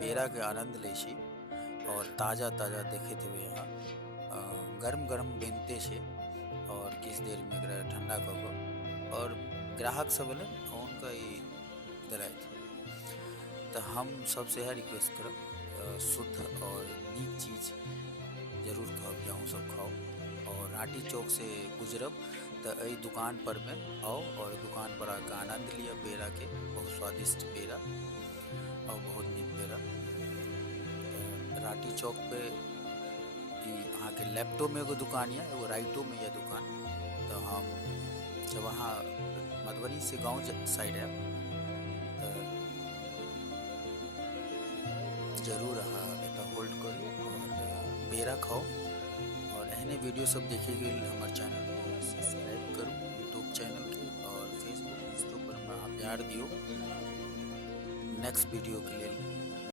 पेड़ा के आनंद लै छी और ताज़ा ताज़ा देखैत हेबै यहाँ गरम गरम बनते छै और किछु देरमे एकरा ठंडा कऽ कऽ और ग्राहक सब एलै हुनका ई देलथि। तऽ हम सबसे इएह रिक्वेस्ट करब शुद्ध और नीक चीज जरूर कहब कि अहूँ सब खाओ और राँटी चौक से गुजरब तऽ एहि दुकान पर में आओ और दुकान पर आके आनंद लिया पेड़ा के। बहुत स्वादिष्ट पेड़ा और बहुत नीक पेड़ा। तऽ राँटी चौक पे ई अहाँ के लेफ्टो में एगो दुकान है, एगो राइटो में यह दुकान। तो हम जब अहाँ मधुबनी से गाँव साइड है तो जरूर अहाँ एतऽ होल्ड करू और पेड़ा खाओ और एहने वीडियो सब देखे के लिए हमारे चैनल को सब्सक्राइब करू यूट्यूब चैनल के और फेसबुक इंस्टा पर अहाँ प्यार दियो। नेक्स्ट वीडियो के लिए